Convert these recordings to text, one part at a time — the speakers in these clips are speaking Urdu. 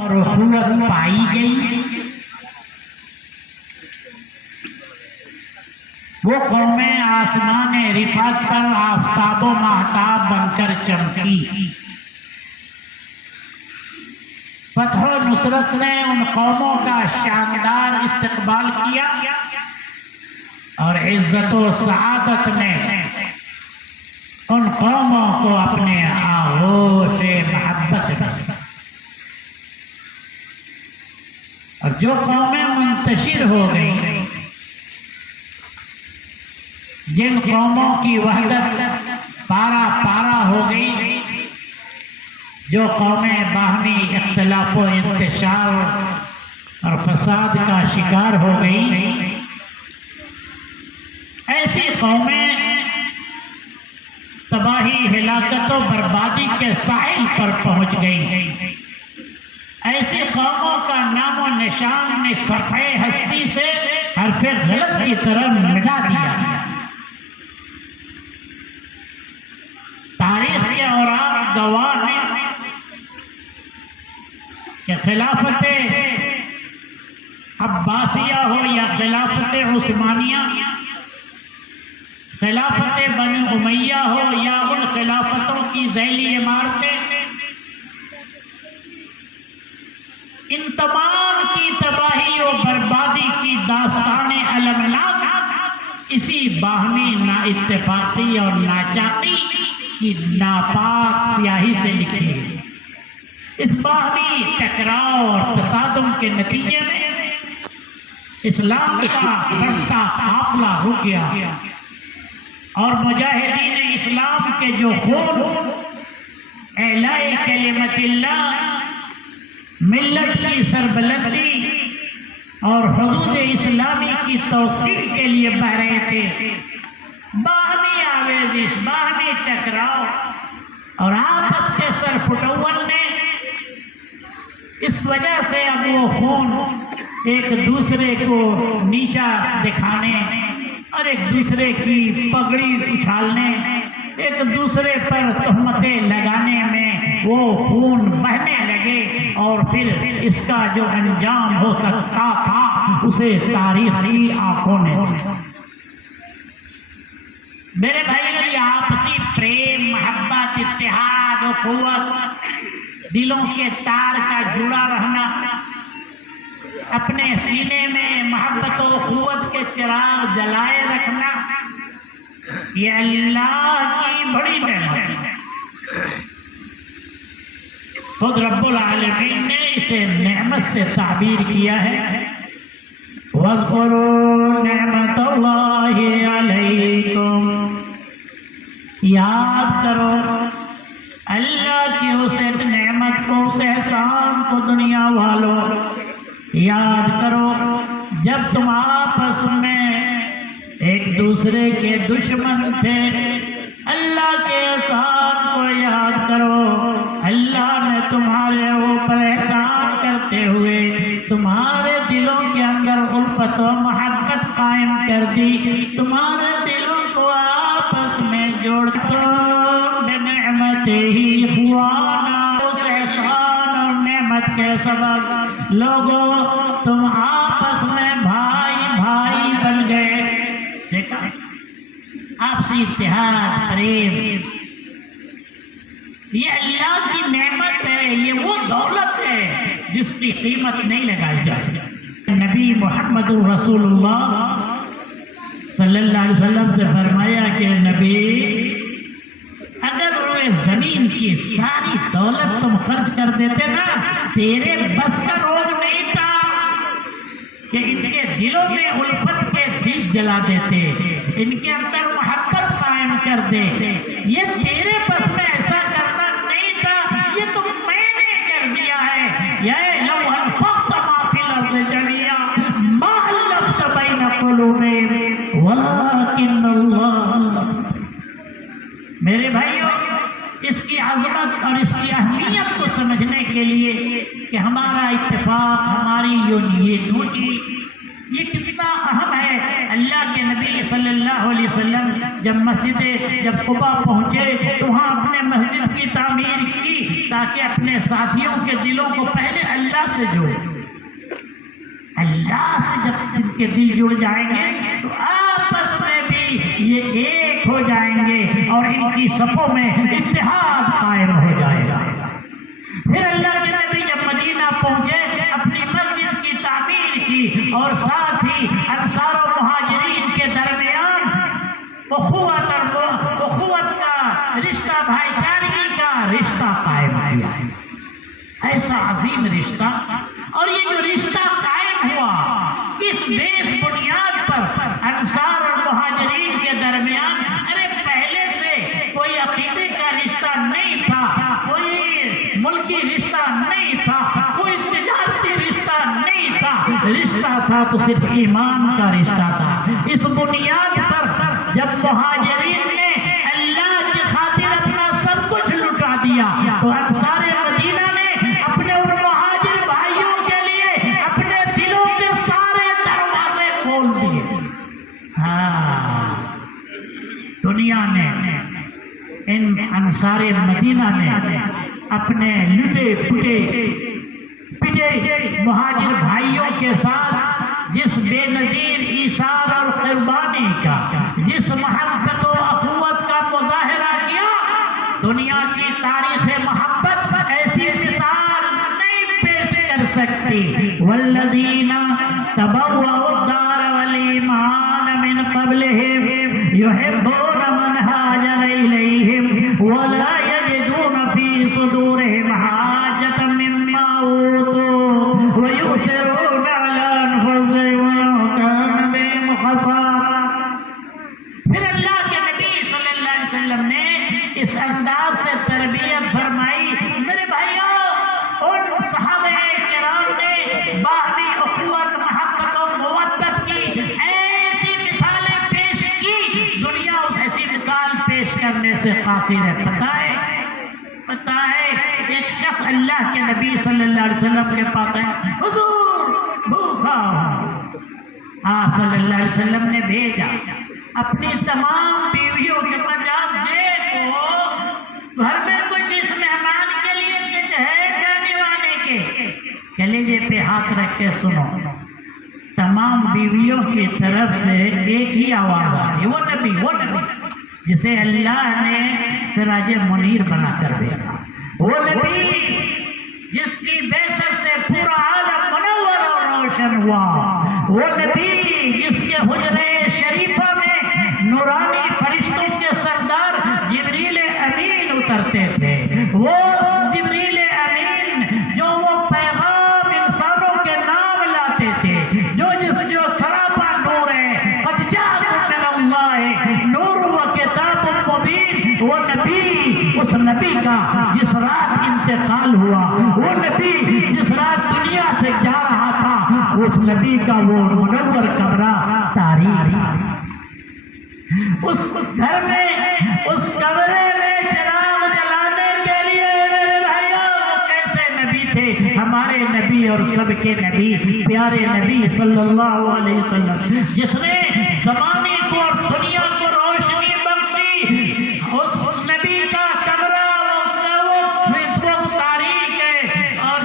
اور اخوت پائی گئی، وہ قومیں آسمان رفعت پر آفتاب و ماہتاب بن کر چمکی۔ فتح و نصرت نے ان قوموں کا شاندار استقبال کیا اور عزت و سعادت نے ان قوموں کو اپنے آغوش محبت میں، اور جو قومیں منتشر ہو گئیں، جن قوموں کی وحدت پارا پارا ہو گئی، جو قومیں باہمی اختلاف و انتشار اور فساد کا شکار ہو گئی، ایسی قومیں تباہی، ہلاکت و بربادی کے ساحل پر پہنچ گئی۔ ایسی قوموں کا نام و نشان نے صفحہ ہستی سے حرف غلط کی طرف مٹا دیا۔ تاریخ کے اوراق گواہ ہیں کہ خلافت عباسیہ ہو یا خلافت عثمانیہ، خلافت بنی امیہ ہو یا ان خلافتوں کی ذیلی عمارتیں، ان تمام کی تباہی و بربادی کی داستان المناک اسی باہمی نا اتفاقی اور ناچاقی کی ناپاک سیاہی سے لکھی ہے۔ اس باہمی ٹکراؤ اور تصادم کے نتیجے میں اسلام کا بڑھتا قافلہ رک گیا اور مجاہدین اسلام کے جو خون اعلاء کلمت اللہ، ملت کی سربلندی اور حدود اسلامی کی توسیع کے لیے بہہ رہے تھے، باہمی آویزش، باہمی ٹکراؤ اور آپس کے سر پھٹول نے اس وجہ سے اب وہ خون ایک دوسرے کو نیچا دکھانے اور ایک دوسرے کی پگڑی اچھالنے، ایک دوسرے پر تہمتیں لگانے میں وہ خون بہنے لگے، اور پھر اس کا جو انجام ہو سکتا تھا اسے تاریخی آنکھوں نے۔ میرے بھائیو، یہ آپسی پریم، محبت، اتحاد و قوت، دلوں کے تار کا جڑا رہنا، اپنے سینے میں محبت و قوت کے چراغ جلائے رکھنا، یہ اللہ کی بڑی نعمت ہے۔ خود رب العالمین نے اسے نعمت سے تعبیر کیا ہے۔ وَاذْكُرُوا نِعْمَةَ اللَّهِ عَلَيْكُمْ، یاد کرو اللہ کی اس نعمت کو، اس احسان کو، دنیا والوں یاد کرو جب تم آپس میں ایک دوسرے کے دشمن تھے۔ اللہ کے احسان کو یاد کرو، اللہ نے تمہارے اوپر احسان کرتے ہوئے تمہارے دلوں کے اندر الفت و محبت قائم کر دی، تمہارے دلوں کو آپس میں جوڑ دو۔ بنعمتہ اخوانا، اس احسان اور نعمت کے سبب لوگوں تم آپس میں بھائی بھائی بن گئے۔ دیکھا آپسی اتحاد، پریم، یہ اللہ کی نعمت ہے، یہ وہ دولت ہے جس کی قیمت نہیں لگائی جا سکتی۔ نبی محمد رسول اللہ صلی اللہ علیہ وسلم سے فرمایا کہ نبی، اگر روئے زمین کی ساری دولت تم خرچ کر دیتے نا، تیرے بس کا روگ نہیں تھا کہ ان کے دلوں میں الفت کے دیپ جلا دیتے، ان کے اندر محبت قائم کر دے، یہ تیرے بس میں ایسا کرنا نہیں تھا، یہ تو میں نے کر دیا ہے۔ یا لو انفقت ما فی الارض جميعا ما الفت بین قلوبہم ولکن اللہ۔ میرے بھائیو، اس کی عظمت اور اس کی اہمیت کو سمجھنے کے لیے کہ ہمارا اتفاق، ہماری یونٹی یہ کتنا اہم ہے۔ اللہ کے نبی صلی اللہ علیہ وسلم جب قبا پہنچے تو وہاں اپنے مسجد کی تعمیر کی تاکہ اپنے ساتھیوں کے دلوں کو پہلے اللہ سے جوڑ. اللہ سے جب ان کے دل جڑ جائیں گے تو آپس میں بھی یہ ایک ہو جائیں گے اور ان کی صفوں میں اتحاد قائم ہو جائے گا. پھر اللہ کے نبی جب مدینہ پہنچے اپنی مسجد کی تعمیر کی اور ساتھ ہی انصار و مہاجرین کے درمیان اخوت کا رشتہ، بھائی چارگی کا رشتہ قائم کیا. ایسا عظیم رشتہ، اور یہ جو رشتہ قائم ہوا کس بیس بنیاد پر؟ انصار اور مہاجرین کے درمیان ارے پہلے سے کوئی عقیدے کا رشتہ نہیں تھا، کوئی ملکی رشتہ نہیں تھا، کوئی تجارتی رشتہ نہیں تھا. رشتہ تھا تو صرف ایمان کا رشتہ تھا. اس بنیاد پر جب مہاجرین نے اللہ کی خاطر اپنا سب کچھ لٹا دیا تو انصار مدینہ نے اپنے ان مہاجر بھائیوں کے لیے اپنے دلوں کے سارے دروازے کھول دیے. ہاں، دنیا نے، ان انصار مدینہ نے اپنے لٹے پٹے مہاجر بھائیوں کے ساتھ جس بے نظیر ایثار اور قربانی کا، جس محبت و اخوت کا مظاہرہ کیا، دنیا کی تاریخ محبت ایسی مثال نہیں پیش کر سکتی. والذین تبوؤا الدار والایمان من قبلہم یحبون من ہاجر الیہم ولا یجدون فی صدورہم حاجۃ مما اوتوا ویؤثرون علی انفسہم ولو کان بہم خصاصہ. پھر اللہ کے نبی صلی اللہ علیہ وسلم نے اس انداز سے تربیت فرمائی. میرے بھائیوں، ان صحابہ کرام نے باہمی اخوت، محبت و مودت کی ایسی مثالیں پیش کی، دنیا اس ایسی مثال پیش کرنے سے قاصر ہے. پتہ ہے ایک شخص اللہ کے نبی صلی اللہ علیہ وسلم کے پاس ہے، حضور بھوکا ہوں. آپ صلی اللہ علیہ وسلم نے بھیجا اپنی تمام بیویوں کے پاس، دیکھو گھر میں کچھ اس مہمان کے لیے کچھ ہے جانے والے کے. کلیجے پہ ہاتھ رکھ کے سنو. تمام بیویوں کی طرف سے ایک ہی آواز آ رہی، وہ نبی جسے اللہ نے سراج منیر بنا کر دیا، وہ نبی جس کی بعثت سے پورا عالم منور اور روشن ہوا، وہ نبی جس کے حجرے شریفہ میں نورانی فرشتوں کے سردار جبریل امین اترتے تھے. وہ جبریل امین جو وہ پیغام انسانوں کے نام لاتے تھے، جو سراپا نور ہے، قد جاءکم من اللہ نور و کتاب مبین. وہ نبی، اس نبی کا جس رات انتقال ہوا، وہ نبی جس رات دنیا سے جا رہا تھا، اس نبی کا وہ منور کمرہ تاریخ. اس گھر میں، اس کمرے میں چراغ جلانے کے لیے میرے بھائیوں وہ کیسے نبی تھے؟ ہمارے نبی اور سب کے نبی، پیارے نبی صلی اللہ علیہ وسلم، جس نے زمانے کو اور دنیا کو روشنی بخشی. اس نبی کا کمرہ وہ تاریخ ہے، اور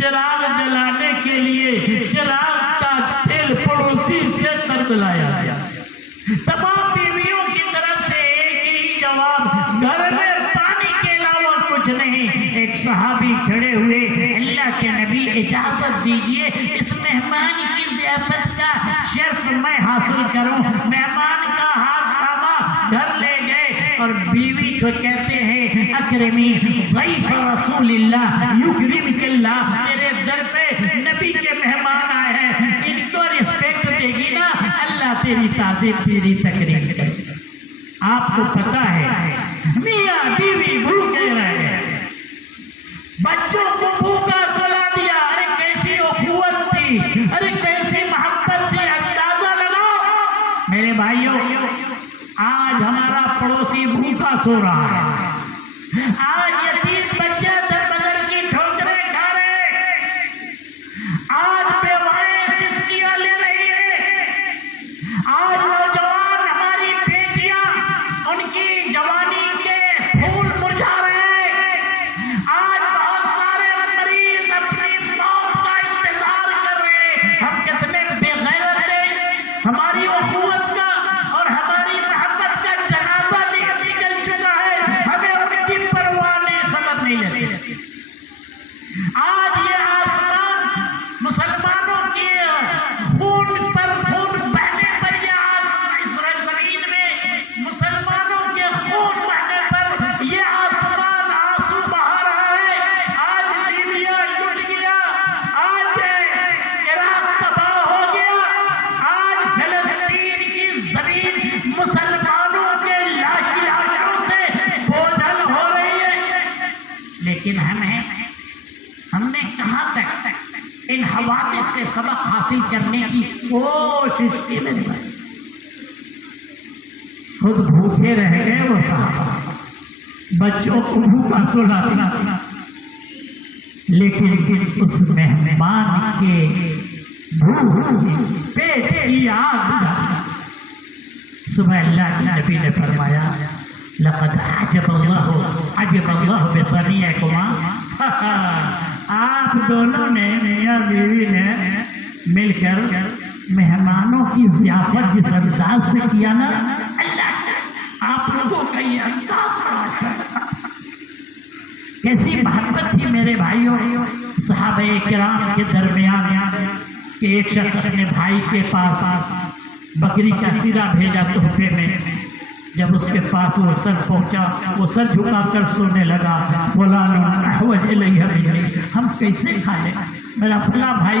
چراغ جلانے کے لیے چراغ کا تیل پڑوسی سے قرض لایا گیا. تمام بیویوں کی طرف سے ایک ہی جواب، گھر میں پانی کے علاوہ کچھ نہیں. ایک صحابی کھڑے ہوئے، اللہ کے نبی اجازت دیجئے اس مہمان کی ضیافت کا شرف میں حاصل کروں. مہمان کا ہاتھ تھاما، گھر لے گئے، اور بیوی کو کہتے ہیں اکرمی ضیف رسول اللہ یکرمک اللہ، تیرے در پہ نبی کے مہمان آئے ہیں، ان کو رسپیکٹ دے گی نا، اللہ تیری تعظیم، تیری تکریم کرے. آپ کو پتا ہے میاں بیوی بھوکے رہے، بچوں کو بھوکا سلا دیا. ارے کیسی اخوت تھی، ارے کیسی محبت تھی، اندازہ لگاؤ. میرے بھائیوں، آج ہمارا پڑوسی بھوکا سو رہا ہے، آج یتیم بچہ در بدر کی ٹھوکریں کھا رہے، آج بیوائیں سسکیاں لے رہی ہے، آج نوجوان ہماری بیٹیاں ان کی جوانی کے پھول مرجھا رہے ہیں، آج بہت سارے آج یہ آسمان مسلمانوں کے خون پر خون بہنے پر، یہ اس زمین میں مسلمانوں کے خون بہنے پر یہ آسمان آنسو بہا رہا ہے۔ آج لیبیا ٹوٹ گیا، آج عراق تباہ ہو گیا، آج فلسطین کی زمین مسلمانوں کے لاشوں سے بوجھل ہو رہی ہے۔ لیکن ہم نے کہاں تک ان حوادث سے سبق حاصل کرنے کی کوشش کی؟ میرے بھائی خود بھوکے رہ گئے وہ صحابہ، بچوں کو بھوکا سلاتے، لیکن اس مہمان کے بھوک پیٹ کی آگ صبح اللہ کے نبی نے فرمایا لقد عجب اللہ بصنیعکما، آپ دونوں نے میاں بیوی نے مل کر مہمانوں کی ضیافت جس انداز سے کیا نا، اللہ آپ لوگوں کا یہ انداز بڑا اچھا لگا۔ کیسی محبت تھی میرے بھائیوں صحابہ کرام کے درمیان کہ ایک شخص اپنے بھائی کے پاس بکری کا سیرا بھیجا تحفے میں، جب اس کے پاس وہ سر پہنچا وہ سر جھکا کر سونے لگا، فلان احوج الیہ منی، ہم کیسے کھا لیں، میرا فلاں بھائی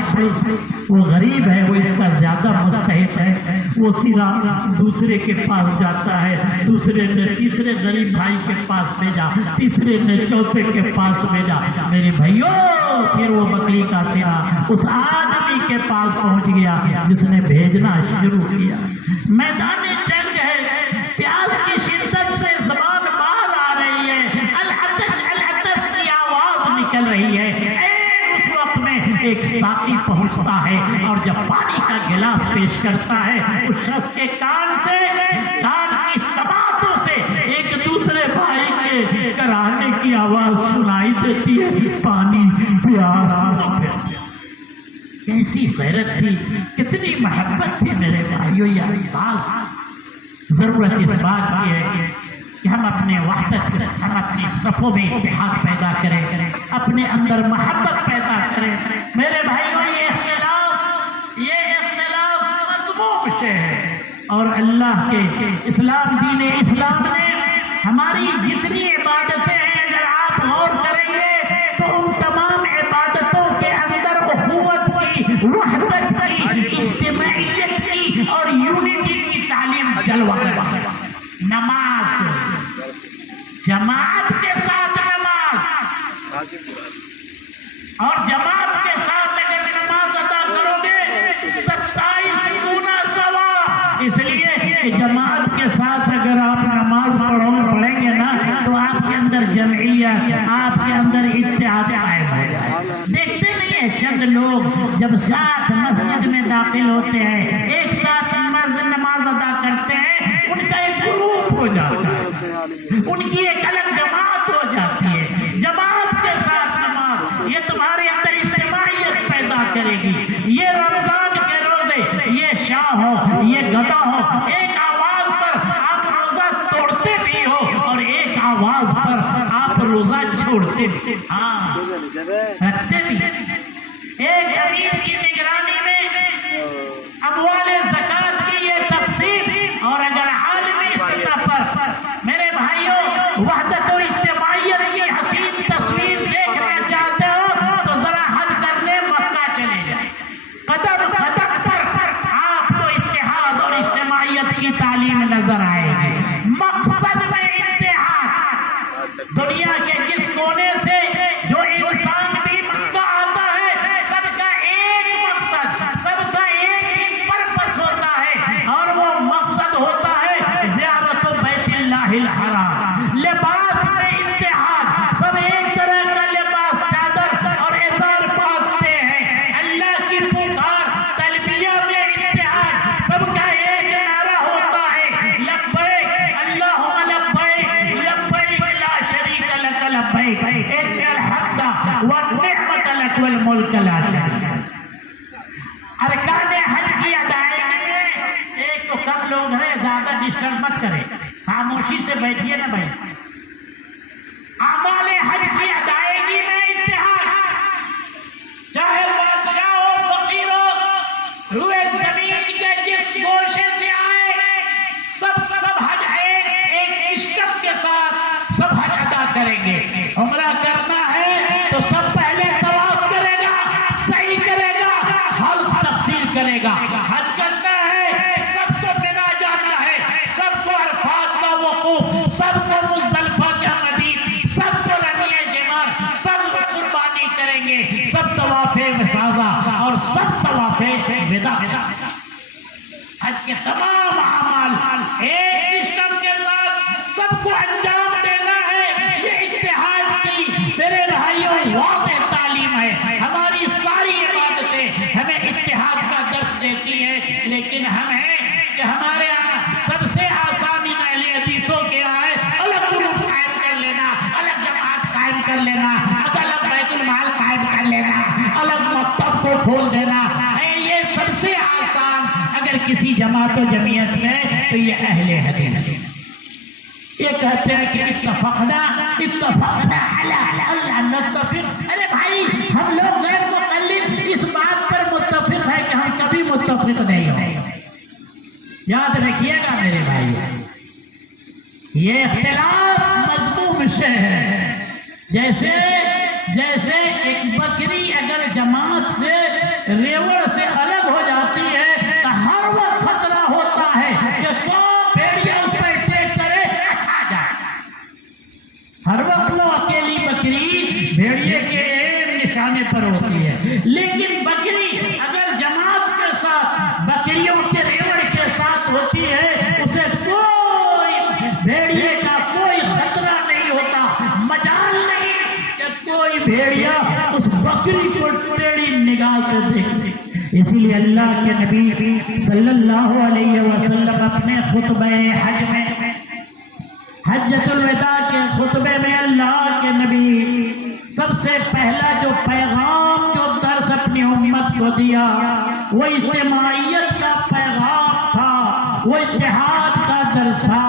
وہ غریب ہے، وہ اس کا زیادہ مستحق ہے، وہ سیرا دوسرے کے پاس جاتا ہے، دوسرے نے تیسرے غریب بھائی کے پاس بھیجا، تیسرے نے چوتھے کے پاس بھیجا، میرے بھائیوں پھر وہ بکری کا سیرا اس آدمی کے پاس پہنچ گیا جس نے بھیجنا شروع کیا۔ میدان جنگ ہے، پیاس کی شدت سے زبان باہر آ رہی ہے، العطش العطش کی آواز نکل رہی ہے، اس وقت میں ایک ساقی پہنچتا ہے اور جب پانی کا گلاس پیش کرتا ہے اس شخص کے کان کی سماعتوں سے ایک دوسرے بھائی کے کرانے کی آواز سنائی دیتی ہے، پانی پیاس۔ کیسی غیرت تھی، کتنی محبت تھی میرے بھائیوں، یہ انداز۔ ضرورت اس بات کی ہے کہ ہم اپنے وحدت، ہم اپنی صفوں میں اتحاد پیدا کریں، اپنے اندر محبت پیدا کریں۔ میرے بھائیوں یہ اختلاف مذموم شے ہے، اور اللہ کے اسلام، دین اسلام نے ہماری جتنی عبادتیں ہیں اگر آپ غور کریں گے تو ان تمام عبادتوں کے اندر اخوت کی، وحدت کی، اجتماعیت کی اور یونٹی کی تعلیم جلوہ ہے۔ نماز کو جماعت کے ساتھ نماز، اور جماعت کے ساتھ اگر نماز ادا کرو گے 27 گنا ثواب، اس لیے کہ جماعت کے ساتھ اگر آپ نماز پڑھیں گے نا تو آپ کے اندر جمعیت، آپ کے اندر اتحاد قائم ہو جائے۔ دیکھتے نہیں ہیں چند لوگ جب ساتھ مسجد میں داخل ہوتے ہیں، ایک ساتھ نماز ادا کرتے ہیں، ان کا ایک گروپ ہو جاتا ہے، ان کی ایک الگ جماعت ہو جاتی ہے۔ جماعت کے ساتھ نماز یہ تمہارے اندر اجتماعیت پیدا کرے گی۔ یہ رمضان کے روزے، یہ شاہ ہو، یہ گدا ہو، ایک آواز پر آپ روزہ توڑتے بھی ہو اور ایک آواز پر آپ روزہ چھوڑتے بھی، ہاں رکھتے بھی۔ ایک امیر کی نگرانی میں اموال زکوٰۃ کی یہ تقسیم، اور اگر عالمی سطح پر میرے بھائیوں وحدت و اجتماعیت کی حسین تصویر دیکھنا چاہتے ہو تو ذرا حج کرنے مکہ چلے جائیں، قدم قدم پر آپ کو اتحاد اور اجتماعیت کی تعلیم نظر آئے گی۔ مقصد میں اتحاد، دنیا کے جس کونے سے جو انسان بھی منگا آتا ہے، سب کا ایک مقصد، سب کا ایک ہی پرپس ہوتا ہے، اور وہ مقصد ہوتا ہے زیارت بیت اللہ الحرام۔ لباس میں اتحاد، سب ایک طرح کا لباس چادر اور ازار پہنتے ہیں۔ اللہ کی پکار تلبیہ میں اتحاد، سب کا ایک نعرہ ہوتا ہے لبیک اللہم لبیک لبیک لا شریک لک لبیک ان الحمد والنعمت لک والملک لا شریک لک۔ ارکان حج کی ادائیگی میں ایک تو کم لوگ ہیں، زیادہ ڈسٹرب مت کریں، خاموشی سے بیٹھیے نا بھائی۔ اعمال حج کی ادائیگی میں اتحاد، گا. حج کرنا ہے سب کو منا جانا ہے، سب کو عرفات کا وقوف، سب کو مزدلفہ کا مبیت، سب کو رمی جمار، سب قربانی کریں گے، سب طواف افاضہ اور سب طواف وداع. حج کے تمام اعمال ایک سسٹم کے ساتھ سب کو انجام دینا ہے. یہ اتحاد کی میرے بھائیوں واضح تعلیم ہے. ہماری ساری عبادتیں ہمیں اتحاد کا درس دیتی ہے، لیکن ہم ہیں کہ ہمارے یہاں سب سے آسان اہل حدیثوں کے آئے الگ گروپ قائم کر لینا، الگ جماعت قائم کر لینا، الگ بیت المال قائم کر لینا، الگ مکتب کو کھول دینا. یہ سب سے آسان اگر کسی جماعت و جمعیت میں تو یہ اہل حدیث. یہ کہتے ہیں کہ اتفقنا علی اللہ نتفق. ارے بھائی ہم لوگ غیر مقلد اس بات پر متفق ہے کہ ہم کبھی متفق نہیں ہوں. یاد رکھیے گا میرے بھائی، یہ اختلاف مذموم شے ہے. جیسے ایک بکری اگر جماعت سے ریوڑ سے الگ ہو جاتی ہے تو ہر وقت خطرہ ہوتا ہے کہ کون بھیڑیا اس پر اٹیک کرے کھا جائے. ہر وقت وہ اکیلی بکری بھیڑیے کے نشانے پر ہوتی ہے، لیکن بکری اگر جماعت کے ساتھ بکریوں کے ریوڑ کے ساتھ ہوتی ہے اسے کوئی بھیڑیے کا کوئی خطرہ نہیں ہوتا. مجال نہیں کہ کوئی بھیڑیا اس بکری کو ٹیڑھی نگاہ سے دیکھے. اسی لیے اللہ کے نبی صلی اللہ علیہ وسلم اپنے خطبہ حج میں، حجۃ الوداع کے خطبے میں اللہ کے نبی سب سے پہلا جو پیغام جو درس اپنی امت کو دیا وہ اجتماعیت کا پیغام تھا، وہ اتحاد کا درس تھا.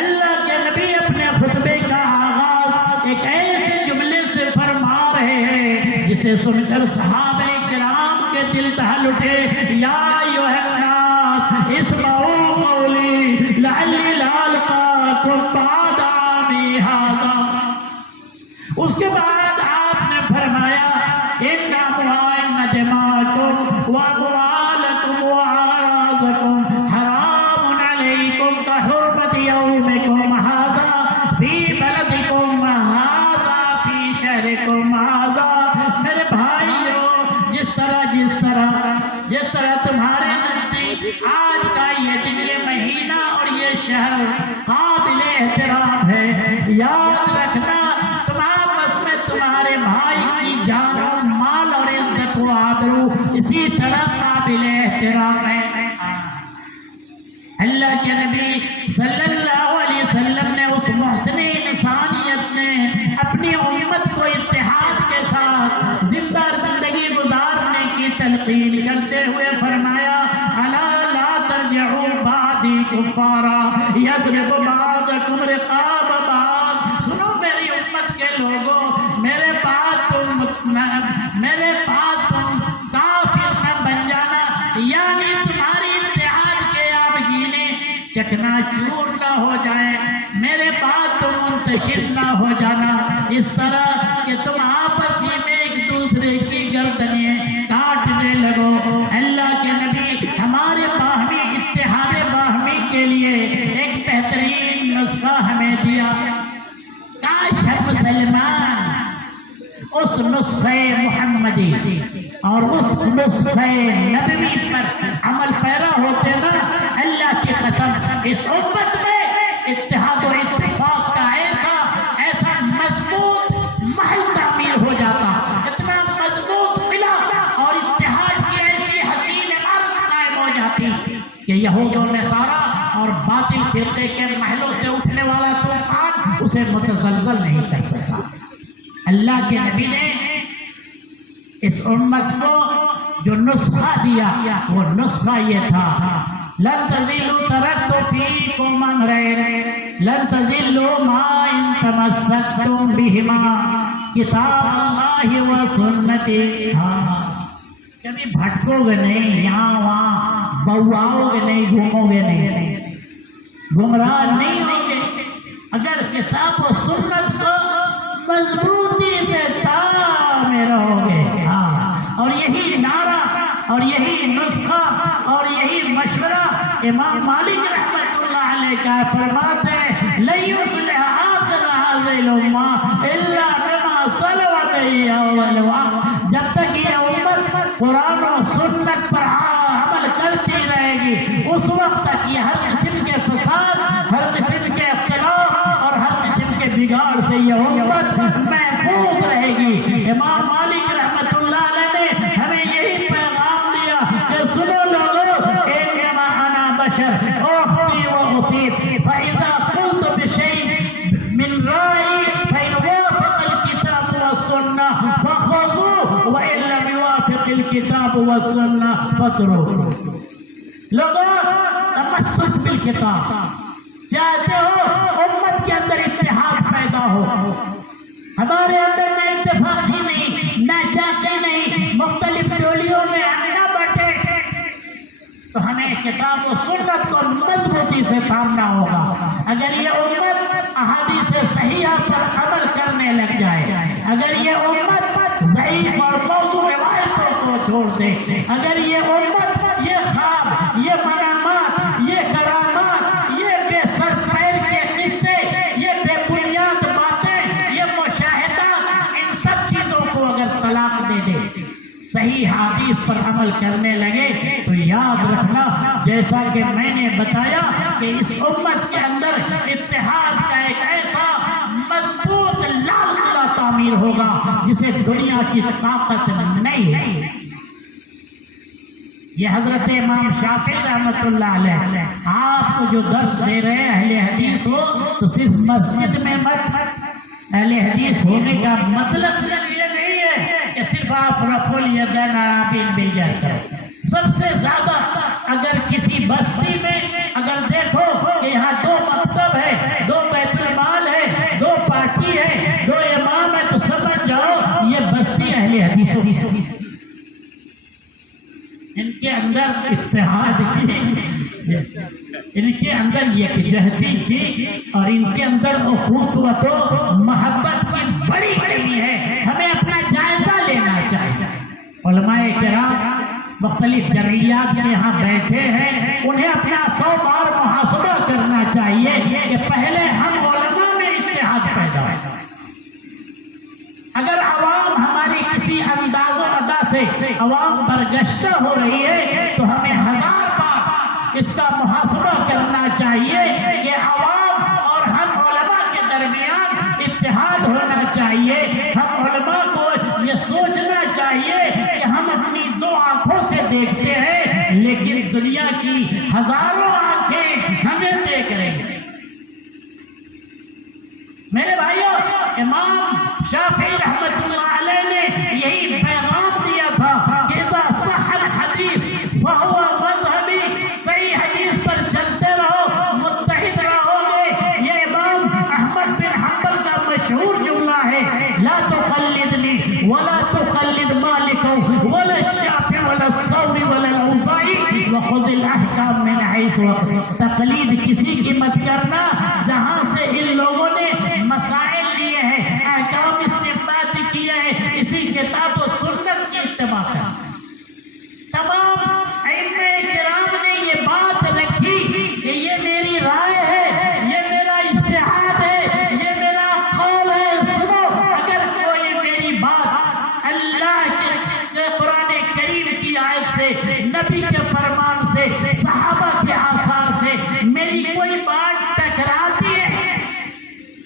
اللہ کے نبی اپنے خطبے کا آغاز ایک ایسے جملے سے فرما رہے ہیں جسے سن کر صحابہ کرام کے دل دہل اٹھے. یا ایھا الناس اسمعوا قولی لعلی لا القاکم بعد عامی ھذا. اس کے بعد آپ نے فرمایا ان دماءکم واموالکم واعراضکم حرام علیکم کحرمت یومکم ھذا فی بلدکم ھذا فی شہرکم ھذا. میرے بھائیوں جس طرح تمہارے نزدیک آج کا یہ دن، یہ مہینہ اور یہ شہر قابل احترام ہے، یاد رکھنا تم آپس میں تمہارے بھائی کی جان و مال اور عزت و آبرو اسی طرح قابل احترام ہے. اللہ کے نبی صلی اللہ علیہ وسلم نے اس محسن انسانیت نے اپنی امت کو اتحاد کے ساتھ زندہ زندگی گزارنے کی تلقین کرتے ہوئے فرمایا الا لا ترجعوا بعدی کفارا یضرب بعضکم رقاب بعض. سنو میری امت کے لوگوں، میرے بعد تم کافر نہ بن جانا، یعنی تمہاری اتحاد کے آبگینے چکنا چور نہ ہو جائے، میرے بعد تم منتشر نہ ہو جانا اس طرح کہ تم آپس ہی میں ایک دوسرے کی گردنیں کاٹنے لگو. اللہ کے نبی ہمارے باہمی اتحاد باہمی کے لیے ایک بہترین نسخہ ہمیں دیا. کاش ہم مسلمان اس نسخہ محمدی اور اس نسخہ نبوی پر عمل پیرا ہوتے نا، اللہ کی قسم اس امت میں اتحاد و اتفاق کا ایسا مضبوط محل تعمیر ہو جاتا، اتنا مضبوط قلعہ اور اتحاد کی ایسی حسین عمارت قائم ہو جاتی کہ یہود و نصارہ اور باطل فرقے کے محلوں سے اٹھنے والا طوفان اسے متزلزل نہیں کر سکتا. اللہ کے نبی نے اس امت کو جو نسخہ دیا وہ نسخہ یہ تھا لن تزلوا ترکت فیکم امرین لن تزلوا ما ان تمسکتم بہما کتاب اللہ و سنتی. کبھی بھٹکو گے نہیں، یہاں وہاں بواؤ گے نہیں، گھومو گے نہیں، گمراہ نہیں ہوں گے اگر کتاب و سنت کو مضبوطی سے تھامے رہو گے. اور یہی نعرہ اور یہی نسخہ اور یہی مشورہ امام مالک رحمۃ اللہ علیہ کا فرماتے ہیں لن یصلح آخر هذه الامہ الا بما صلوا به اول وقت، جب تک یہ امت قرآن و سنت پر عمل کرتی رہے گی اس وقت تک یہ ہر قسم کے فساد، ہر قسم کے اختلاف اور ہر قسم کے بگاڑ سے یہ امت محفوظ رہے گی۔ امام مالک رحمۃ اللہ علیہ نے ہمیں یہی پیغام دیا کہ سنو لوگو، انما انا بشر اخطی و اصیب، فاذا قلت بشیء من رائی فان وافق الکتاب والسنہ فخذوه وان لم يوافق الکتاب والسنہ فاتركوه۔ لوگوں تمسک بالکتاب، چاہتے ہو امت کے اندر اتحاد پیدا ہو، ہمارے اندر نہ اتفاقی نہیں، نہ چاقی نہیں، مختلف ٹولیوں میں نہ بٹے، تو ہمیں کتاب و سنت کو مضبوطی سے تھامنا ہوگا۔ اگر یہ امت احادیث صحیحہ پر عمل کرنے لگ جائے، اگر یہ امت ضعیف اور موضوع روایتوں کو چھوڑ دے، اگر یہ امت یہ خواب، یہ منامات، یہ کرامات، یہ بے سر پیر کے قصے، یہ بے بنیاد باتیں، یہ مشاہدات، ان سب چیزوں کو اگر طلاق دے دے، صحیح حدیث پر عمل کرنے لگے، تو یاد رکھنا جیسا کہ میں نے بتایا کہ اس امت کے اندر اتحاد کا ایک ایسا مضبوط لال قلعہ تعمیر ہوگا جسے دنیا کی طاقت نہیں ہے۔ یہ حضرت امام شافعی رحمۃ اللہ علیہ آپ کو جو درس دے رہے ہیں اہل حدیث ہو تو صرف مسجد میں مت، اہل حدیث ہونے کا مطلب صرف یہ نہیں ہے کہ صرف آپ رفع الیدین عرابین بھیجا کرو۔ سب سے زیادہ اگر کسی بستی میں اگر دیکھو کہ یہاں دو مکتب ہے، دو بیت المال ہے، دو پارٹی ہے، دو امام ہے، تو سمجھ جاؤ یہ بستی اہل حدیثوں کی ہے۔ ان کے اندر اتحاد کی، ان کے اندر یکجہتی کی، اور ان کے اندر اخوت و محبت کی بڑی کمی ہے۔ ہمیں اپنا جائزہ لینا چاہیے۔ علماء کرام مختلف جمعیات کے یہاں بیٹھے ہیں، انہیں اپنا 100 بار محاسبہ کرنا چاہیے کہ پہلے ہم علماء میں اتحاد پیدا ہو۔ اگر عوام ہماری کسی انداز و ادا سے عوام برگشتہ ہو رہی ہے تو ہمیں 1000 بار اس کا محاسبہ کرنا چاہیے کہ عوام اور ہم علماء کے درمیان اتحاد ہونا چاہیے۔ ہم علماء کو یہ سوچنا چاہیے کہ ہم اپنی 2 آنکھوں سے دیکھتے ہیں لیکن دنیا کی ہزاروں آنکھیں ہمیں دیکھ رہی ہیں۔ میرے بھائیوں، امام شافعی رحمۃ اللہ علیہ نے یہی پیغام دیا تھا کہ اذا صح الحدیث فهو مذہبی، صحیح حدیث پر چلتے رہو، متحد رہو گے۔ یہ امام احمد بن حنبل کا مشہور جملہ ہے، لا تقلدنی ولا تقلد مالک ولا الشافعی ولا الثوری ولا الاوزاعی وخذ الاحکام من حیث وقت۔ تقلید کسی کی مت کرنا جہاں سے ان لوگوں نے مسائل لیے ہیں، احکام استنباط کیے ہیں، اسی کتاب و سنت کی اتباع کرنا۔ تمام ائمہ کرام نے یہ بات رکھی کہ یہ میری رائے ہے، یہ میرا اجتہاد ہے، یہ میرا قول ہے، سنو۔ اگر کوئی میری بات اللہ کے قرآن کریم کی آیت سے، نبی کے فرمان سے، صحابہ کے آثار سے میری کوئی بات ٹکراتی ہے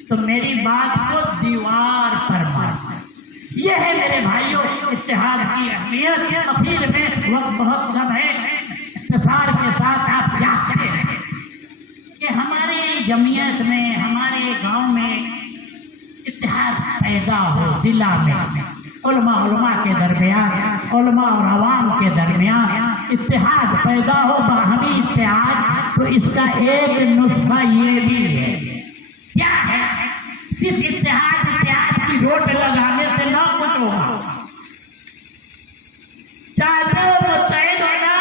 تو میری بات کو دیوار پر مارنا۔ یہ ہے میرے بھائیوں اتحاد کی اہمیت۔ اخیر میں وقت بہت کم ہے، اختصار کے ساتھ آپ چاہتے ہیں کہ ہماری جمعیت میں، ہمارے گاؤں میں اتحاد پیدا ہو، ضلع میں علماء کے درمیان، علماء اور عوام کے درمیان اتحاد پیدا ہو، باہمی اتحاد۔ تو اس کا ایک نسخہ یہ بھی ہے، کیا ہے؟ صرف اتحاد کی روٹ لگانے سے نہ کچھ ہوگا۔ چاہتے ہو متحد ہونا،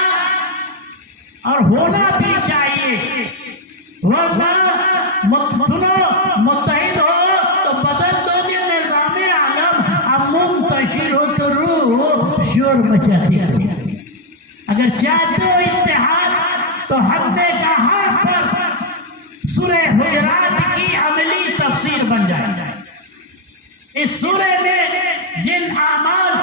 اور ہونا بھی چاہیے، ورنہ سنو متحد ہو تو بدل دو گے نظام عالم، اب منتشر ہو تو روح شور مچاتی ہے۔ اگر چاہتے ہو اتحاد تو ہفتے کا ہر پر سورہ حجرات کی عملی تفسیر بن جائے. اس سورہ میں جن اعمال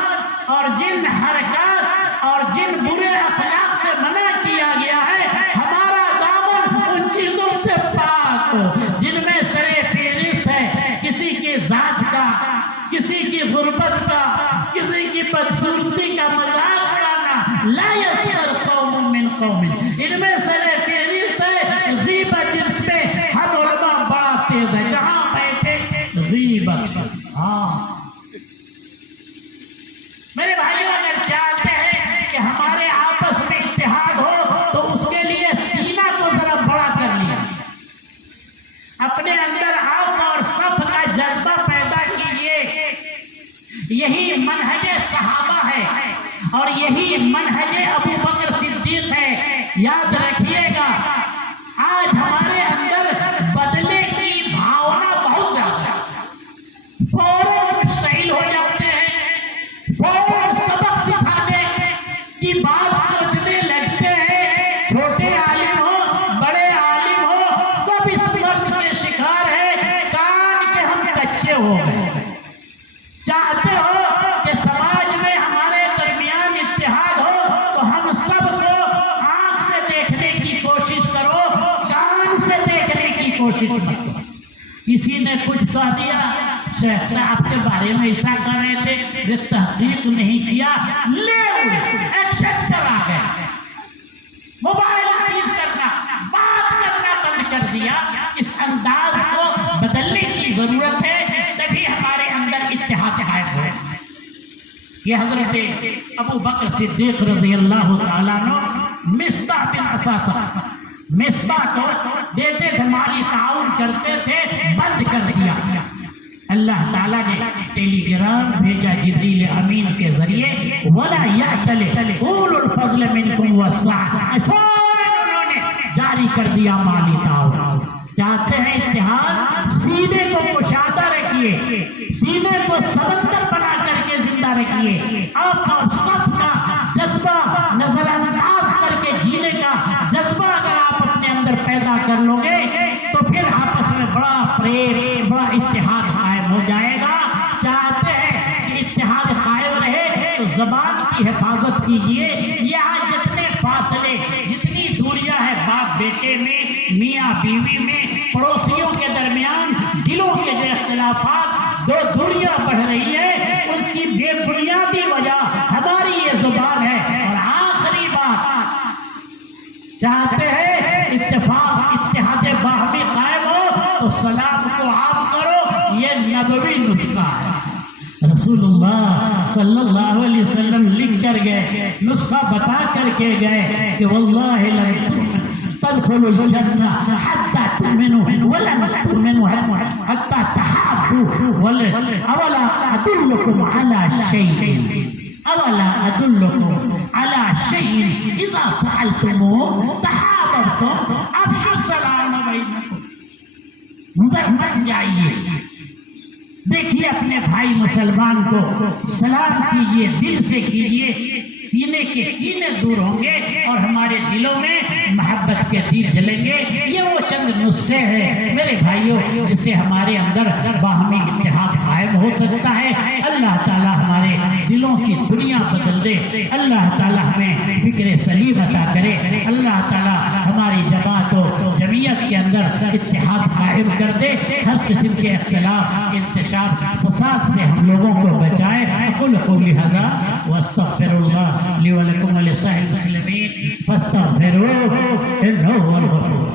اور جن حرکات اور جن برے اخلاق سے منع کیا گیا ہے، ہمارا دامن ان چیزوں سے پاک ہو جن میں سر فہرست ہے کسی کے ذات کا، کسی کی غربت کا، کسی کی بدصورتی کا مذاق اڑانا. لا یسخر قوم من قوم، ان میں سر فہرست ہے غیبت، جس پہ ہم علماء بڑا تیز ہے، جہاں بیٹھے غیبت. ہاں میرے بھائیوں، اگر چاہتے ہیں کہ ہمارے آپس میں اتحاد ہو تو اس کے لیے سینہ کو ذرا بڑا کر لیا، اپنے اندر عفو اور صف کا جذبہ پیدا کیجیے. یہی منہج صحابہ ہے اور یہی منہج ابو بکر صدیق ہے. یاد رکھیے گا، آج ہمارے اندر بدلے کی بھاونا بہت زیادہ ہے. فوراً مشتعل ہو جاتے ہیں، فوراً سبق سکھانے کی بات سوچنے لگتے ہیں. چھوٹے عالم ہو، بڑے عالم ہو، سب اس مرض کے شکار ہیں. کان کے ہم کچے ہو گئے. چاہتے ہو کہ سماج میں ہمارے درمیان اتحاد ہو تو ہم سب کو آنکھ سے دیکھنے کی کوشش کرو، کان سے دیکھنے کی کوشش مت کرو. کسی نے کچھ کہہ دیا، شیخ صاحب کے بارے میں ایسا کر رہے تھے، یہ تحقیق نہیں کیا، لے اڑے، ایکشن پر آ گئے. موبائل ریسیو کرنا، بات کرنا بند کر دیا. اس انداز کو بدلنے کی ضرورت ہے، تبھی ہمارے اندر اتحاد قائم ہو. یہ حضرت ابو بکر صدیق رضی اللہ تعالیٰ عنہ مصباح بن اساسہ، مصباح کو دیتے تھے، مالی تعاون کرتے تھے، بند کر دیا. اللہ تعالیٰ نے ٹیلی گرام بھیجا جبریل امین کے ذریعے، وَلَا يَأْتَلِ أُولُو الْفَضْلِ مِنْكُمْ وَالسَّعَةِ، فوراً انہوں نے جاری کر دیا مالی تعاون. چاہتے ہیں اتحاد، سینے کو کشادہ رکھیے، سینے کو سمندر بنا کر کے زندہ رکھیے. آپ اور سب کا جذبہ نظر انداز کر کے جینے کا جذبہ اگر آپ اپنے اندر پیدا کر لو گے تو پھر آپس میں بڑا پریم، بڑا اتحاد قائم ہو جائے گا. چاہتے ہیں کہ اتحاد قائم رہے تو زبان کی حفاظت کیجیے. یہ آج جتنے فاصلے، جتنی دوریاں ہیں باپ بیٹے میں، میاں بیوی میں، پڑوسیوں کے درمیان، دلوں کے جو اختلافات، جو دوریاں بڑھ رہی ہیں، ان کی بے بنیادی وجہ ہماری یہ زبان ہے. اور آخری بات، چاہتے ہیں اتفاق، اتحاد باہمی قائم ہو تو سلام کو عام کرو. یہ نبوی نسخہ ہے. رسول اللہ صلی اللہ علیہ وسلم لکھ کر گئے، نسخہ بتا کر کے گئے کہ واللہ لن تدخلوا الجنہ حتی تؤمنوا ولن تؤمنوا حتی تحابوا اولا ادلکم علی شیء اولا ادلکم علی شیء اذا فعلتموه تحاببتم افشوا السلام بینکم. بن جائیے. دیکھیے اپنے بھائی مسلمان کو سلام کیجیے، دل سے کیجیے، سینے کے کینے دور ہوں گے اور ہمارے دلوں میں محبت کے دیر جلیں گے. یہ وہ چند نسخے ہیں میرے بھائیوں جس سے ہمارے اندر باہمی اتحاد قائم ہو سکتا ہے. اللہ تعالی ہمارے دلوں کی دنیا بدل دے. اللہ تعالی ہمیں فکر سلیم عطا کرے. اللہ تعالی ہماری جماعت و جمعیت کے اندر اتحاد قائم کر دے. ہر قسم کے اختلاف، انتشار، فساد سے ہم لوگوں کو بچائے. اقول قولی ھذا واستغفر اللہ لی ولکم ولسائر المسلمین فاستغفروہ انہ هو الغفور.